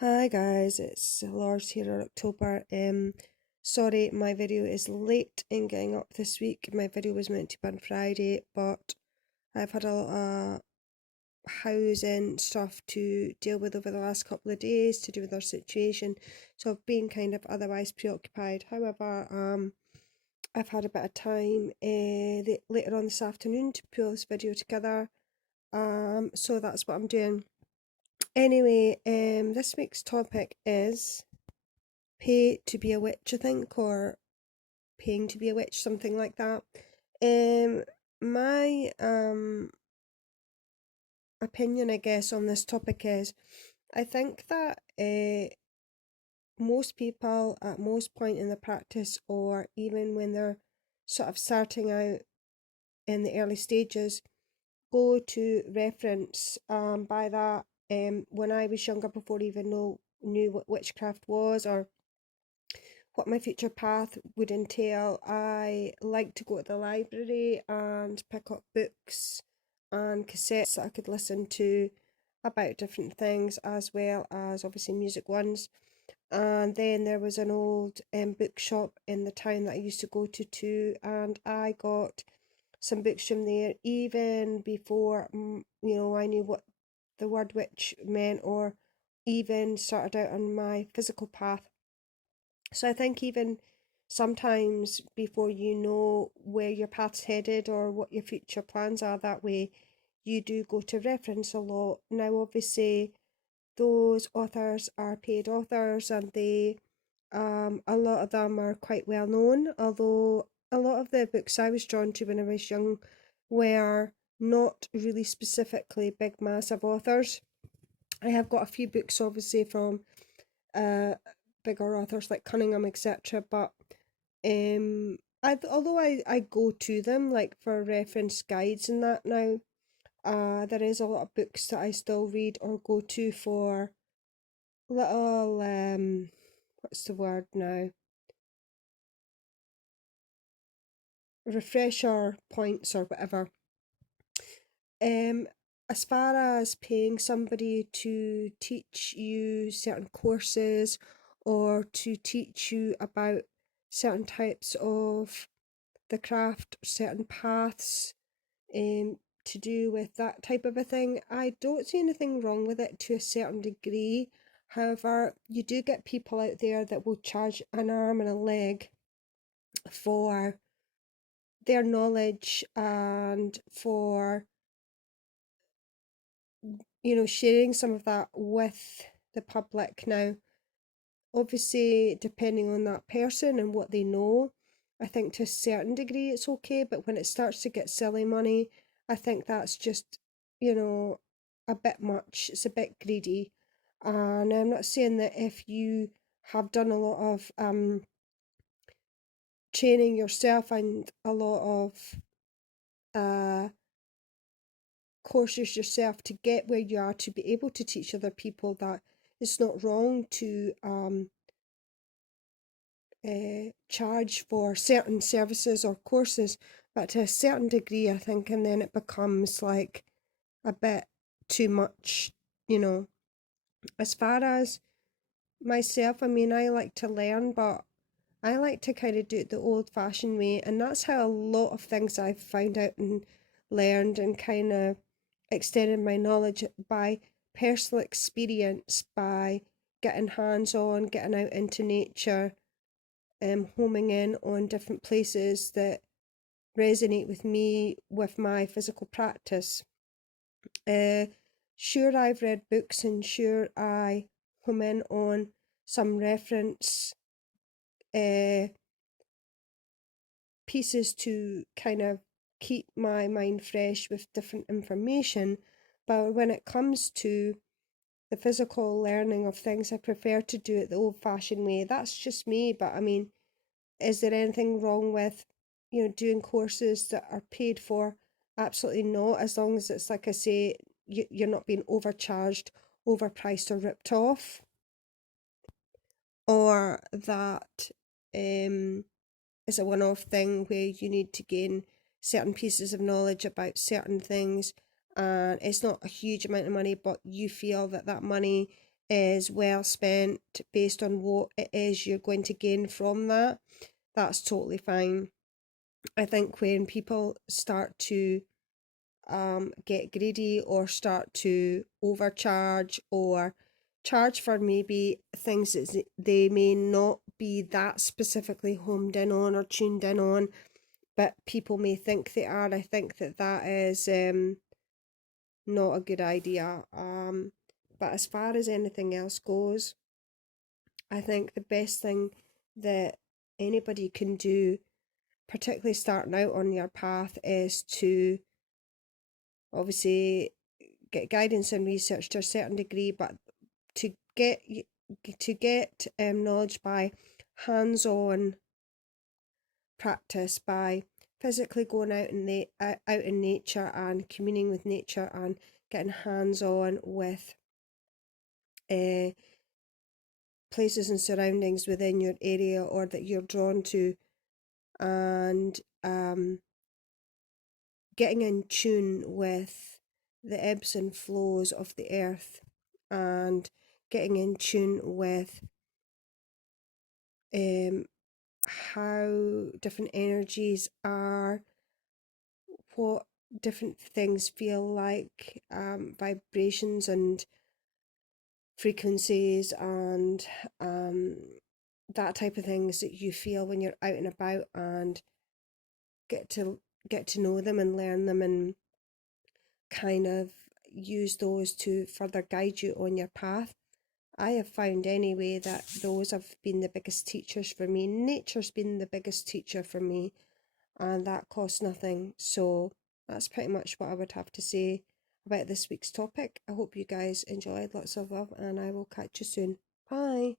Hi guys, it's Lars here on October. Sorry, my video is late in getting up this week. My video was meant to be on Friday, but I've had a lot of housing stuff to deal with over the last couple of days to do with our situation, so I've been kind of otherwise preoccupied. However, I've had a bit of time later on this afternoon to pull this video together. So that's what I'm doing. Anyway, this week's topic is pay to be a witch, I think, or paying to be a witch, something like that. My opinion, I guess, on this topic is I think that most people at most point in the practice, or even when they're sort of starting out in the early stages, go to reference. By that, when I was younger, before I even knew what witchcraft was or what my future path would entail, I like to go to the library and pick up books and cassettes that I could listen to about different things, as well as obviously music ones. And then there was an old bookshop in the town that I used to go to too, and I got some books from there even before I knew what the word witch meant, or even started out on my physical path. So I think even sometimes before you know where your path's headed or what your future plans are that way, you do go to reference a lot. Now, obviously, those authors are paid authors, and a lot of them are quite well known, although a lot of the books I was drawn to when I was young were not really specifically big, massive authors. I have got a few books, obviously, from uh, bigger authors like Cunningham, etc. But although I go to them like for reference guides and that now, there is a lot of books that I still read or go to for little what's the word now? Refresher points or whatever. Um, as far as paying somebody to teach you certain courses or to teach you about certain types of the craft, certain paths, to do with that type of a thing, I don't see anything wrong with it to a certain degree. However, you do get people out there that will charge an arm and a leg for their knowledge and for sharing some of that with the public. Now, obviously, depending on that person and what they know, I think to a certain degree it's okay, but when it starts to get silly money, I think that's just, you know, a bit much. It's a bit greedy. And I'm not saying that if you have done a lot of training yourself and a lot of uh courses yourself to get where you are to be able to teach other people, that it's not wrong to charge for certain services or courses, but to a certain degree, I think, and then it becomes like a bit too much, you know. As far as myself, I mean, I like to learn, but I like to kind of do it the old fashioned way, and that's how a lot of things I've found out and learned and kind of extended my knowledge by personal experience, by getting hands on, getting out into nature, homing in on different places that resonate with me with my physical practice. Uh, sure, I've read books, and sure, I home in on some reference uh, pieces to kind of keep my mind fresh with different information. But when it comes to the physical learning of things, I prefer to do it the old fashioned way. That's just me, but I mean, is there anything wrong with, doing courses that are paid for? Absolutely not, as long as it's, like I say, you're not being overcharged, overpriced, or ripped off, or that is a one-off thing where you need to gain certain pieces of knowledge about certain things, and it's not a huge amount of money, but you feel that that money is well spent based on what it is you're going to gain from that, that's totally fine. I think when people start to get greedy or start to overcharge or charge for maybe things that they may not be that specifically homed in on or tuned in on, but people may think they are, I think that that is not a good idea. But as far as anything else goes, I think the best thing that anybody can do, particularly starting out on your path, is to obviously get guidance and research to a certain degree, but to get knowledge by hands-on practice, by physically going out in nature and communing with nature and getting hands-on with places and surroundings within your area or that you're drawn to, and getting in tune with the ebbs and flows of the earth, and getting in tune with how different energies are, what different things feel like, vibrations and frequencies, and that type of things that you feel when you're out and about, and get to know them and learn them and kind of use those to further guide you on your path. I have found anyway that those have been the biggest teachers for me. Nature's been the biggest teacher for me, and that costs nothing. So that's pretty much what I would have to say about this week's topic. I hope you guys enjoyed. Lots of love, and I will catch you soon. Bye.